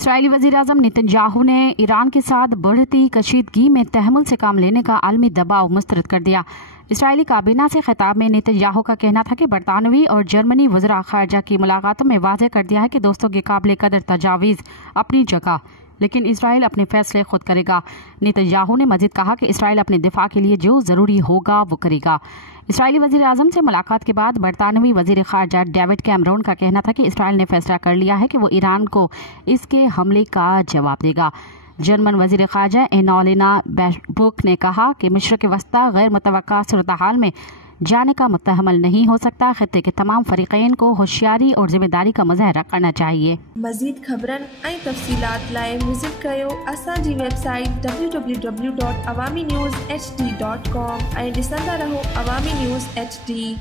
Israeli वज़ीर-ए-आज़म Netanyahu ने Iran के साथ बढ़ती कशीदगी में तहम्मुल से काम लेने का आलमी दबाव मुस्तरद कर दिया। इसराइली काबीना से खिताब में नेतन्याहू का कहना था कि बरतानवी और जर्मनी वज़रा ख़ारजा की मुलाकातों में वाज़ेह कर दिया है कि दोस्तों के काबिल कदर तजावीज़ अपनी जगह, लेकिन इसराइल अपने फैसले खुद करेगा। नेतन्याहू ने मजीद कहा कि इसराइल अपने दिफा के लिए जो ज़रूरी होगा वो करेगा। इसराइली वज़ीर-ए-आज़म से मुलाकात के बाद बरतानवी वज़ीर ख़ारजा डेविड कैमरून का कहना था कि इसराइल ने फैसला कर लिया है कि वो ईरान को इसके हमले का जवाब देगा। जर्मन वज़ीर ख़ारजा एनालिना बैरबॉक ने कहा कि मशरिक़ वस्ता गैर मुतवक्का सूरत हाल में जाने का मुतहम्मल नहीं हो सकता। खित्ते के तमाम फ़रीक़ैन को होशियारी और ज़िम्मेदारी का मुज़ाहरा करना चाहिए। मज़ीद ख़बरन ऐं तफ़सीलात लाइ विज़िट कयो असांजी वेबसाइट www.awamiNewsHD.com ऐं ॾिसंदा रहो अवामी न्यूज़ HD।